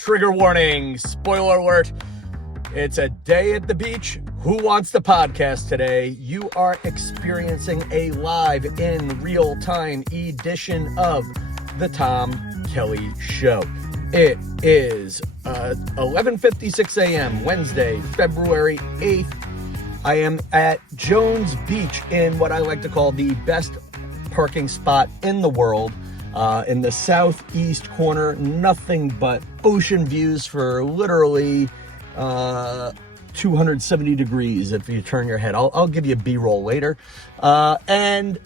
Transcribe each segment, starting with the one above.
Trigger warning, spoiler alert. It's a day at the beach. Who wants to podcast today? You are experiencing a live in real time edition of the Tom Kelly Show. It is 11:56 a.m. Wednesday, February 8th. I am at Jones Beach in what I like to call the best parking spot in the world. In the southeast corner, nothing but ocean views for literally 270 degrees if you turn your head. I'll give you a B-roll later. And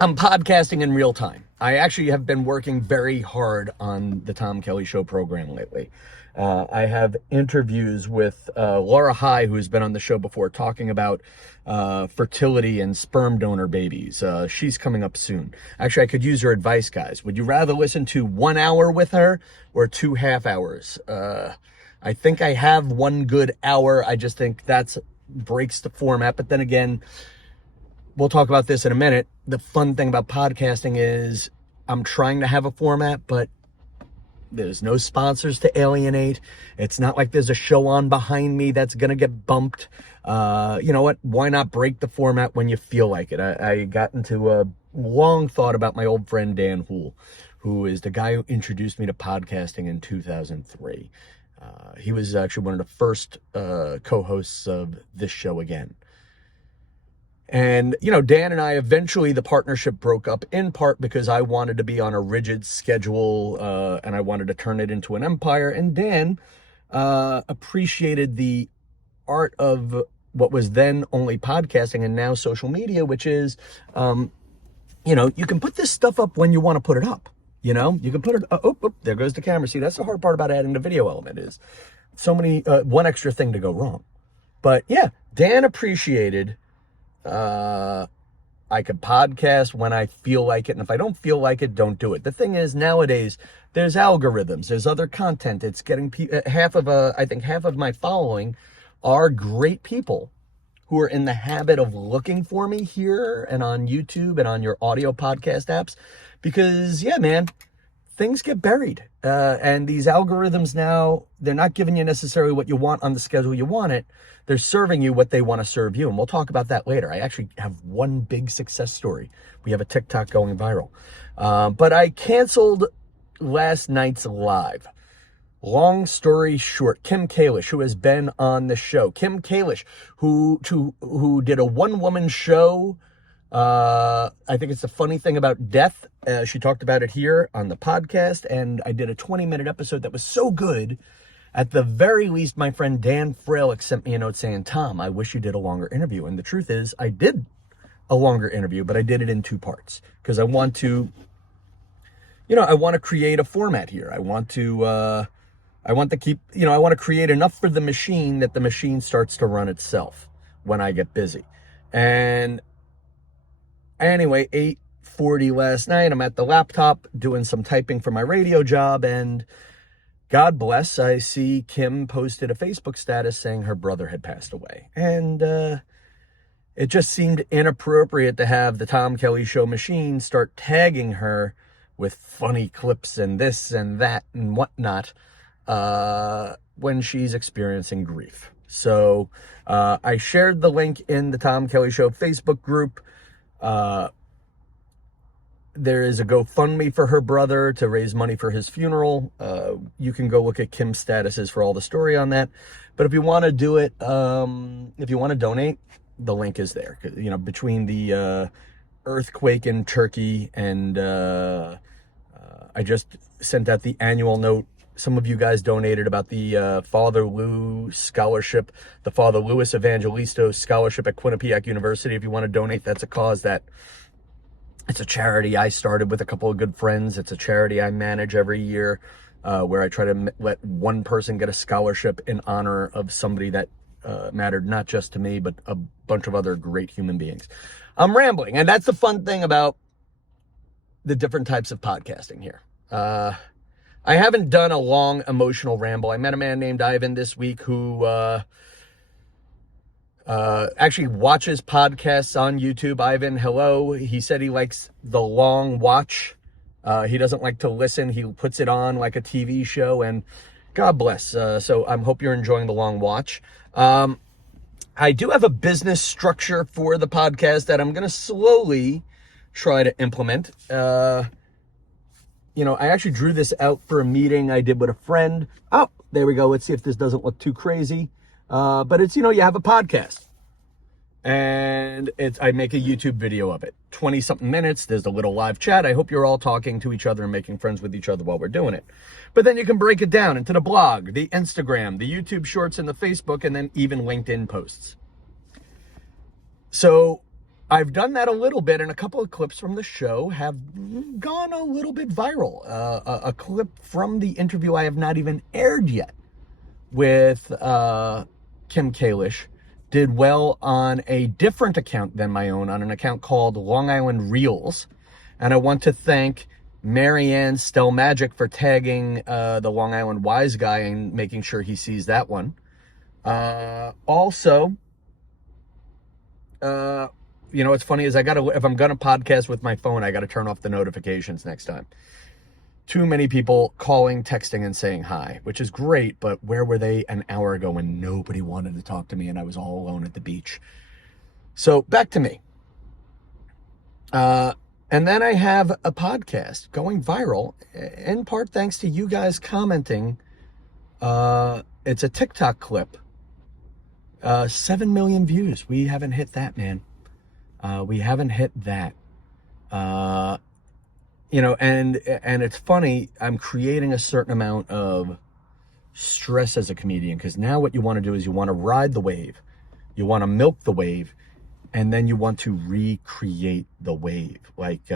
I'm podcasting in real time. I actually have been working very hard on the Tom Kelly Show program lately. I have interviews with Laura High, who's been on the show before, talking about fertility and sperm donor babies. She's coming up soon. Actually, I could use your advice, guys. Would you rather listen to 1 hour with her or 2 half hours? I think I have 1 good hour. I just think that's breaks the format. But then again, we'll talk about this in a minute. The fun thing about podcasting is I'm trying to have a format, but there's no sponsors to alienate. It's not like there's a show on behind me that's going to get bumped. You know what? Why not break the format when you feel like it? I got into a long thought about my old friend Dan Hool, who is the guy who introduced me to podcasting in 2003. He was actually one of the first co-hosts of this show again. And, you know, Dan and I, eventually the partnership broke up in part because I wanted to be on a rigid schedule and I wanted to turn it into an empire. And Dan appreciated the art of what was then only podcasting and now social media, which is, you know, you can put this stuff up when you want to put it up. You know, you can put it, there goes the camera. See, that's the hard part about adding the video element is so many, one extra thing to go wrong. But yeah, Dan appreciated I could podcast when I feel like it. And if I don't feel like it, don't do it. The thing is, nowadays, there's algorithms, there's other content. It's getting I think half of my following are great people who are in the habit of looking for me here and on YouTube and on your audio podcast apps. Because, yeah, man, things get buried. And these algorithms now, they're not giving you necessarily what you want on the schedule you want it. They're serving you what they want to serve you. And we'll talk about that later. I actually have one big success story. We have a TikTok going viral. But I canceled last night's live. Long story short, Kim Kalish, who has been on the show. Kim Kalish, who did a one-woman show. I think it's a funny thing about death. She talked about it here on the podcast. And I did a 20-minute episode that was so good. At the very least, my friend Dan Frelick sent me a note saying, Tom, I wish you did a longer interview. And the truth is, I did a longer interview, but I did it in 2 parts because I want to, you know, I want to create a format here. I want to create enough for the machine that the machine starts to run itself when I get busy. And anyway, 8:40 last night, I'm at the laptop doing some typing for my radio job, and God bless, I see Kim posted a Facebook status saying her brother had passed away. And it just seemed inappropriate to have the Tom Kelly Show machine start tagging her with funny clips and this and that and whatnot when she's experiencing grief. So I shared the link in the Tom Kelly Show Facebook group. There is a GoFundMe for her brother to raise money for his funeral. You can go look at Kim's statuses for all the story on that. But if you want to do it, if you want to donate, the link is there. You know, between the earthquake in Turkey and I just sent out the annual note. Some of you guys donated about the Father Lou Scholarship, the Father Louis Evangelisto Scholarship at Quinnipiac University. If you want to donate, that's a cause that it's a charity I started with a couple of good friends. It's a charity I manage every year where I try to let one person get a scholarship in honor of somebody that mattered not just to me, but a bunch of other great human beings. I'm rambling, and that's the fun thing about the different types of podcasting here. I haven't done a long emotional ramble. I met a man named Ivan this week who actually watches podcasts on YouTube. Ivan, hello. He said he likes the long watch. He doesn't like to listen. He puts it on like a TV show. And God bless. So I hope you're enjoying the long watch. I do have a business structure for the podcast that I'm going to slowly try to implement. I actually drew this out for a meeting I did with a friend. Oh, there we go. Let's see if this doesn't look too crazy. But it's, you have a podcast. And I make a YouTube video of it. 20-something minutes. There's a little live chat. I hope you're all talking to each other and making friends with each other while we're doing it. But then you can break it down into the blog, the Instagram, the YouTube shorts, and the Facebook, and then even LinkedIn posts. So I've done that a little bit, and a couple of clips from the show have gone a little bit viral. A clip from the interview I have not even aired yet with Kim Kalish did well on a different account than my own, on an account called Long Island Reels. And I want to thank Marianne Stelmagic for tagging the Long Island Wise guy and making sure he sees that one. Also, what's funny is if I'm going to podcast with my phone, I got to turn off the notifications next time. Too many people calling, texting, and saying hi, which is great, but where were they an hour ago when nobody wanted to talk to me and I was all alone at the beach? So back to me. And then I have a podcast going viral, in part thanks to you guys commenting. It's a TikTok clip. 7 million views. We haven't hit that, man. We haven't hit that. And it's funny, I'm creating a certain amount of stress as a comedian, because now what you want to do is you want to ride the wave, you want to milk the wave, and then you want to recreate the wave. Like,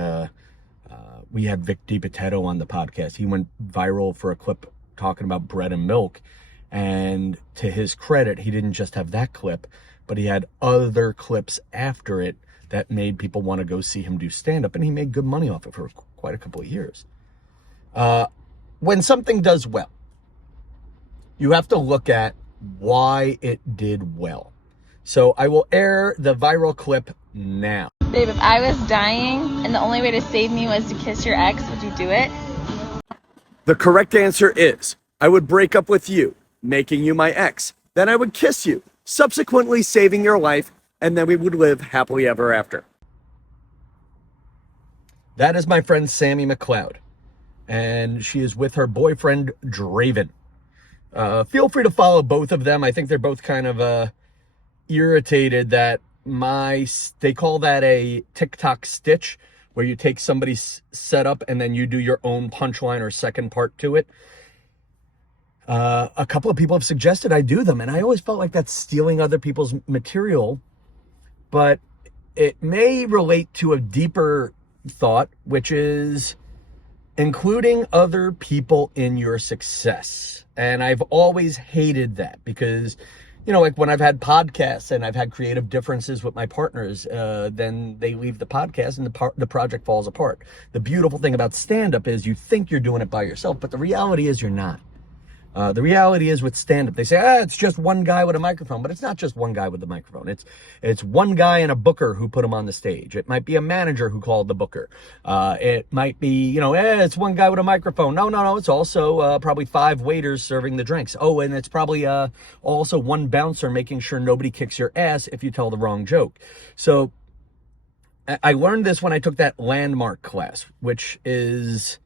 we had Vic DiPotetto on the podcast. He went viral for a clip talking about bread and milk, and to his credit, he didn't just have that clip, but he had other clips after it that made people want to go see him do stand-up, and he made good money off it for quite a couple of years. When something does well, you have to look at why it did well. So I will air the viral clip now. Babe, if I was dying and the only way to save me was to kiss your ex, would you do it? The correct answer is, I would break up with you, making you my ex. Then I would kiss you, subsequently saving your life, and then we would live happily ever after. That is my friend Sammy McLeod, and she is with her boyfriend Draven. Feel free to follow both of them. I think they're both kind of irritated that they call that a TikTok stitch, where you take somebody's setup and then you do your own punchline or second part to it. A couple of people have suggested I do them, and I always felt like that's stealing other people's material, but it may relate to a deeper thought, which is including other people in your success. And I've always hated that because, like when I've had podcasts and I've had creative differences with my partners, then they leave the podcast and the project falls apart. The beautiful thing about stand-up is you think you're doing it by yourself, but the reality is you're not. The reality is with stand-up, they say, it's just one guy with a microphone, but it's not just one guy with the microphone. It's one guy and a booker who put him on the stage. It might be a manager who called the booker. It might be, it's one guy with a microphone. No. It's also probably 5 waiters serving the drinks. Oh, and it's probably also one bouncer making sure nobody kicks your ass if you tell the wrong joke. So I learned this when I took that landmark class, which is,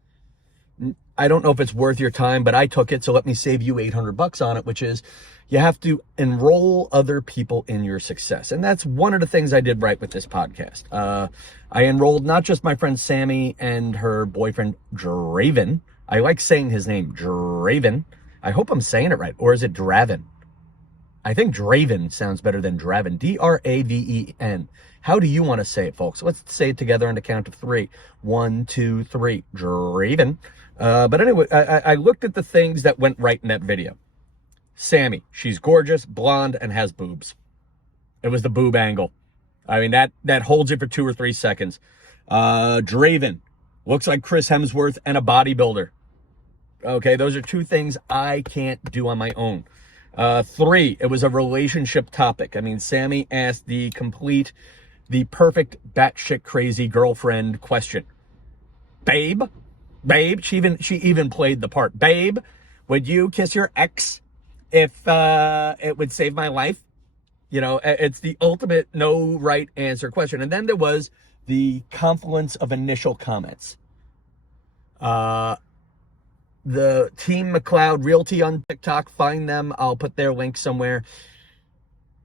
I don't know if it's worth your time, but I took it, so let me save you $800 on it, which is you have to enroll other people in your success. And that's one of the things I did right with this podcast. I enrolled not just my friend Sammy and her boyfriend Draven. I like saying his name, Draven. I hope I'm saying it right. Or is it Draven? I think Draven sounds better than Draven. D-R-A-V-E-N. How do you want to say it, folks? Let's say it together on the count of 3. 1, 2, 3. Draven. But anyway, I looked at the things that went right in that video. Sammy, she's gorgeous, blonde, and has boobs. It was the boob angle. I mean, that holds it for 2 or 3 seconds. Draven, looks like Chris Hemsworth and a bodybuilder. Okay, those are 2 things I can't do on my own. 3, it was a relationship topic. I mean, Sammy asked the perfect batshit crazy girlfriend question. Babe, she even played the part. Babe, Would you kiss your ex if it would save my life? You know, it's the ultimate no right answer question. And then there was the confluence of initial comments. The Team McLeod Realty on TikTok, find them. I'll put their link somewhere.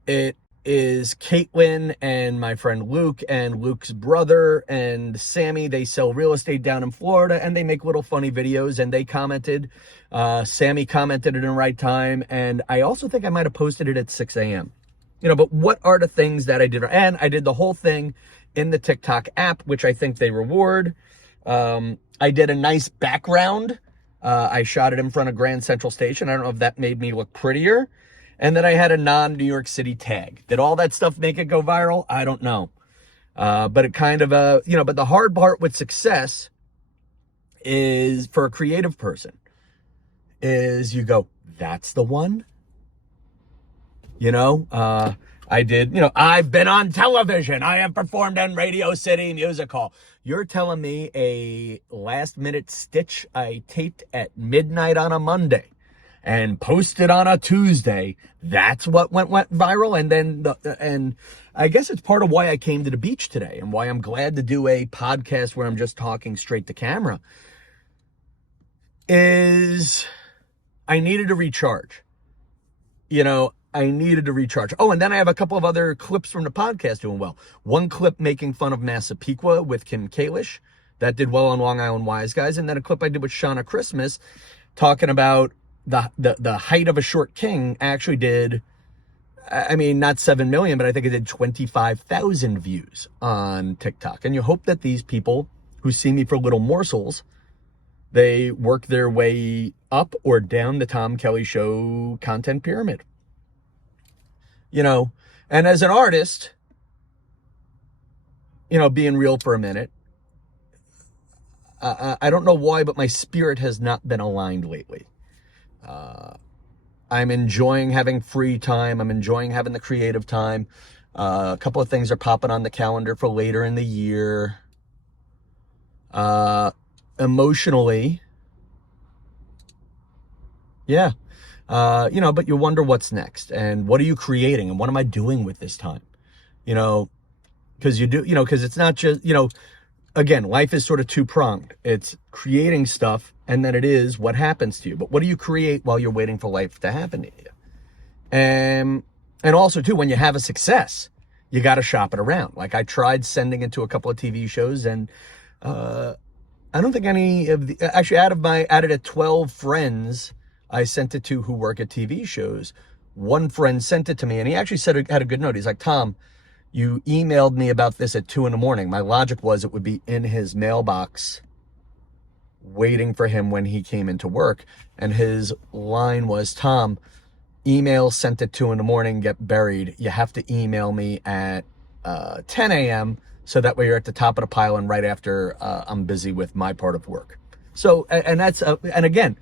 It is Caitlin and my friend Luke and Luke's brother and Sammy. They sell real estate down in Florida and they make little funny videos, and they commented. Sammy commented in the right time, and I also think I might have posted it at 6 a.m. You know, but what are the things that I did? And I did the whole thing in the TikTok app, which I think they reward. I did a nice background. I shot it in front of Grand Central Station. I don't know if that made me look prettier. And then I had a non-New York City tag. Did all that stuff make it go viral? I don't know. But it kind of, but the hard part with success is, for a creative person, is you go, that's the one? You know, I did, I've been on television. I have performed in Radio City Music Hall. You're telling me a last minute stitch I taped at midnight on a Monday and posted on a Tuesday, that's what went viral? And then, and I guess it's part of why I came to the beach today and why I'm glad to do a podcast where I'm just talking straight to camera, is I needed to recharge. I needed to recharge. Oh, and then I have a couple of other clips from the podcast doing well. One clip making fun of Massapequa with Kalish. That did well on Long Island Wise Guys. And then a clip I did with Shauna Christmas talking about the height of a short king. Actually did, I mean, not 7 million, but I think it did 25,000 views on TikTok. And you hope that these people who see me for little morsels, they work their way up or down the Tom Kelly Show content pyramid. And as an artist, being real for a minute, I don't know why, but my spirit has not been aligned lately. I'm enjoying having free time. I'm enjoying having the creative time. A couple of things are popping on the calendar for later in the year. Emotionally, yeah. But you wonder what's next and what are you creating and what am I doing with this time? Because it's not just, again, life is sort of two-pronged. It's creating stuff, and then it is what happens to you. But what do you create while you're waiting for life to happen to you? And also, too, when you have a success, you got to shop it around. Like, I tried sending it to a couple of TV shows, and I don't think any of the, actually, out of 12 friends I sent it to who work at TV shows, one friend sent it to me, and he actually had a good note. He's like, Tom, you emailed me about this at 2 a.m. My logic was it would be in his mailbox waiting for him when he came into work. And his line was, Tom, email sent at 2 a.m, get buried. You have to email me at 10 a.m. so that way you're at the top of the pile and right after I'm busy with my part of work. So, and that's, and again,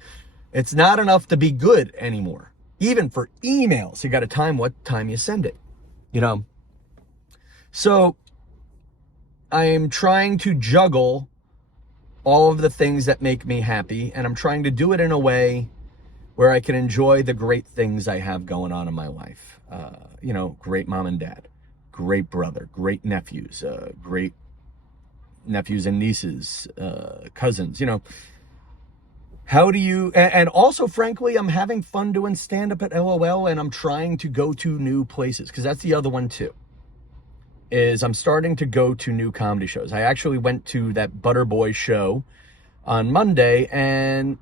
it's not enough to be good anymore. Even for emails, you got to time what time you send it, So I am trying to juggle all of the things that make me happy, and I'm trying to do it in a way where I can enjoy the great things I have going on in my life. Great mom and dad, great brother, great nephews, great nephews and nieces, cousins, How do you, and also, frankly, I'm having fun doing stand-up at LOL, and I'm trying to go to new places, because that's the other one, too, is I'm starting to go to new comedy shows. I actually went to that Butterboy show on Monday, and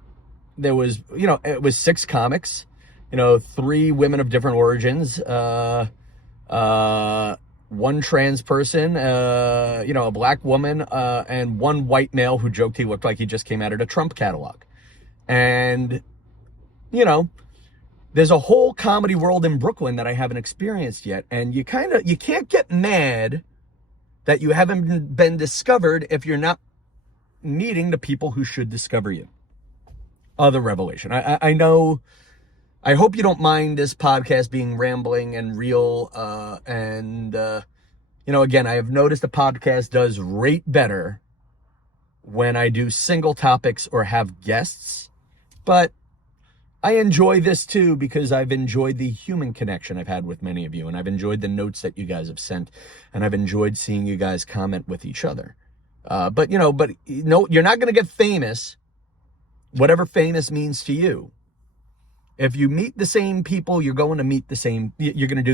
there was, it was 6 comics, 3 women of different origins, 1 trans person, a black woman, and 1 white male who joked he looked like he just came out of the Trump catalog. And, there's a whole comedy world in Brooklyn that I haven't experienced yet. And you can't get mad that you haven't been discovered if you're not meeting the people who should discover you. Other revelation. I know, I hope you don't mind this podcast being rambling and real. Again, I have noticed the podcast does rate better when I do single topics or have guests. But I enjoy this too because I've enjoyed the human connection I've had with many of you, and I've enjoyed the notes that you guys have sent, and I've enjoyed seeing you guys comment with each other. But you're not going to get famous, whatever famous means to you. If you meet the same people, you're going to do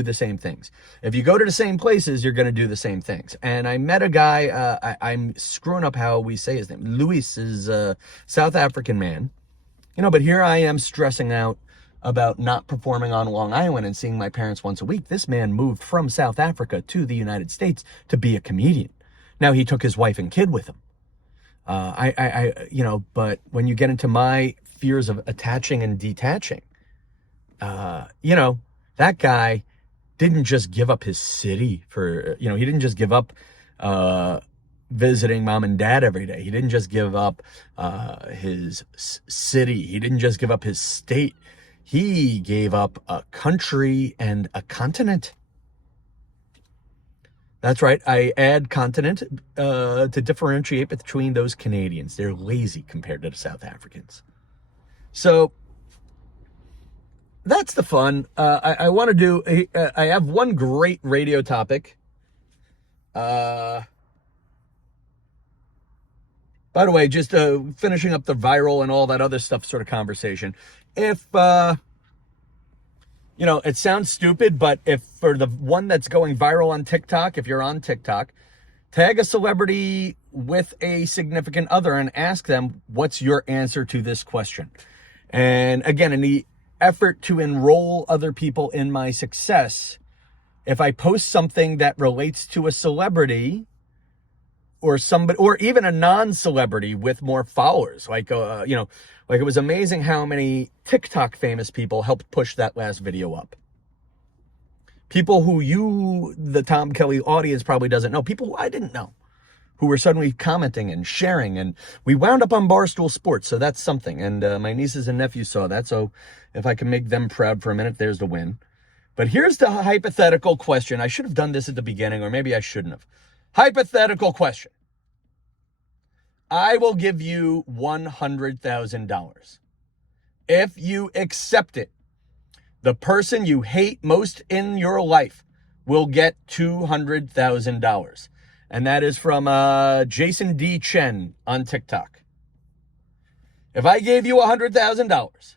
the same things. If you go to the same places, you're going to do the same things. And I met a guy, I'm screwing up how we say his name. Luis is a South African man. But here I am stressing out about not performing on Long Island and seeing my parents once a week. This man moved from South Africa to the United States to be a comedian. Now he took his wife and kid with him. But when you get into my fears of attaching and detaching, that guy didn't just give up his city for, he didn't just give up, visiting mom and dad every day. He didn't just give up, his city. He didn't just give up his state. He gave up a country and a continent. That's right. I add continent, to differentiate between those Canadians. They're lazy compared to the South Africans. So, that's the fun. I want to do, I have one great radio topic. By the way, just finishing up the viral and all that other stuff sort of conversation. If, it sounds stupid, but if for the one that's going viral on TikTok, if you're on TikTok, tag a celebrity with a significant other and ask them, what's your answer to this question? And again, in the effort to enroll other people in my success, if I post something that relates to a celebrity or somebody, or even a non-celebrity with more followers, like it was amazing how many TikTok famous people helped push that last video up. People who the Tom Kelly audience probably doesn't know, people who I didn't know, who were suddenly commenting and sharing, and we wound up on Barstool Sports, so that's something. And my nieces and nephews saw that, so if I can make them proud for a minute, there's the win. But here's the hypothetical question. I should have done this at the beginning, or maybe I shouldn't have. Hypothetical question. I will give you $100,000. If you accept it, the person you hate most in your life will get $200,000. And that is from Jason D. Chen on TikTok. If I gave you $100,000,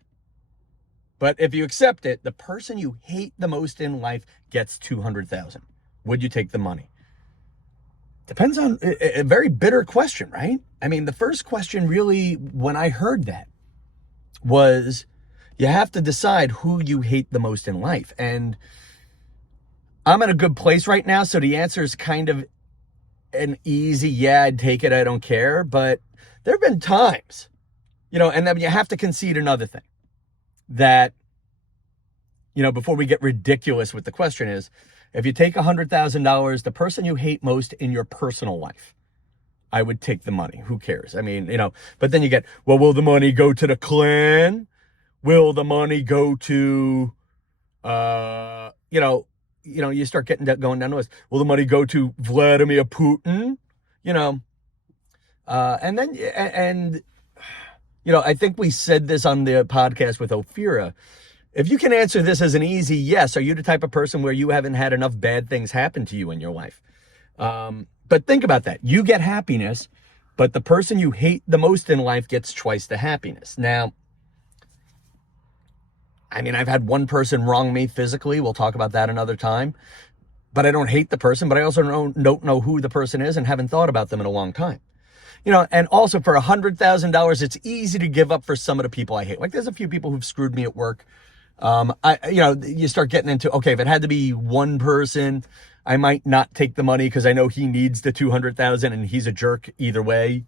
but if you accept it, the person you hate the most in life gets $200,000. Would you take the money? Depends on a very bitter question, right? I mean, the first question really, when I heard that, was you have to decide who you hate the most in life. And I'm in a good place right now, so the answer is kind of an easy, yeah, I'd take it, I don't care. But there have been times, and then you have to concede another thing. That, before we get ridiculous with the question is, if you take $100,000, the person you hate most in your personal life, I would take the money. Who cares? I mean, but then you get, well, will the money go to the Klan? Will the money go to, you start going down the list. Will the money go to Vladimir Putin? I think we said this on the podcast with Ophira. If you can answer this as an easy yes, are you the type of person where you haven't had enough bad things happen to you in your life? But think about that. You get happiness, but the person you hate the most in life gets twice the happiness. Now, I mean, I've had one person wrong me physically. We'll talk about that another time. But I don't hate the person, but I also don't know who the person is and haven't thought about them in a long time. And also for $100,000, it's easy to give up for some of the people I hate. Like there's a few people who've screwed me at work. You start getting into, okay, if it had to be one person, I might not take the money because I know he needs the $200,000 and he's a jerk either way.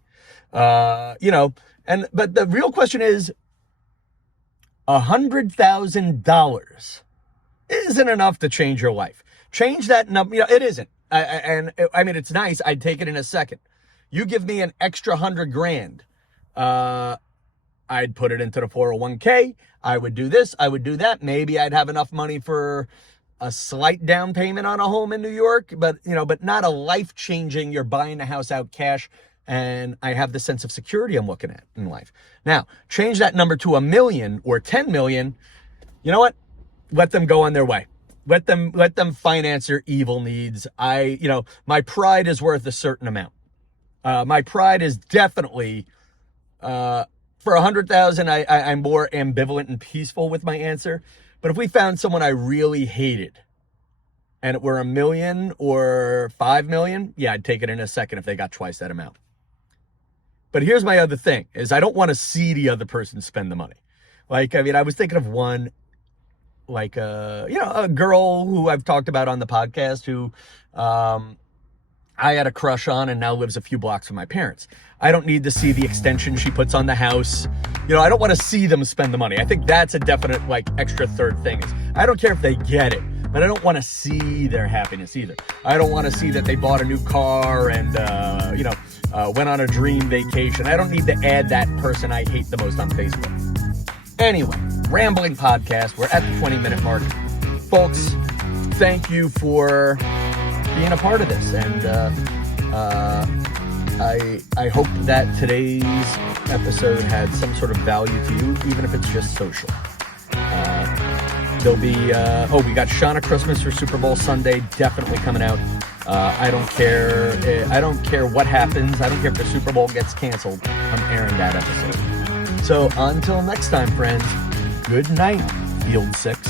But the real question is, $100,000 isn't enough to change your life. Change that number. It isn't. I mean, it's nice. I'd take it in a second. You give me an extra $100,000. I'd put it into the 401k. I would do this. I would do that. Maybe I'd have enough money for a slight down payment on a home in New York, but not a life-changing, you're buying a house out cash and I have the sense of security I'm looking at in life. Now, change that number to 1 million or 10 million. You know what? Let them go on their way. Let them finance their evil needs. My pride is worth a certain amount. My pride is definitely, for 100,000, I'm more ambivalent and peaceful with my answer. But if we found someone I really hated and it were 1 million or 5 million, yeah, I'd take it in a second if they got twice that amount. But here's my other thing, is I don't want to see the other person spend the money. I was thinking of one, a girl who I've talked about on the podcast who I had a crush on and now lives a few blocks from my parents. I don't need to see the extension she puts on the house. I don't want to see them spend the money. I think that's a definite extra third thing. Is I don't care if they get it, but I don't want to see their happiness either. I don't want to see that they bought a new car and, went on a dream vacation. I don't need to add that person I hate the most on Facebook. Anyway, rambling podcast. We're at the 20-minute mark. Folks, thank you for being a part of this. And I hope that today's episode had some sort of value to you, even if it's just social. There'll be, we got Shauna Christmas for Super Bowl Sunday, definitely coming out. I don't care what happens. I don't care if the Super Bowl gets canceled. I'm airing that episode. So until next time, friends, good night, Field 6.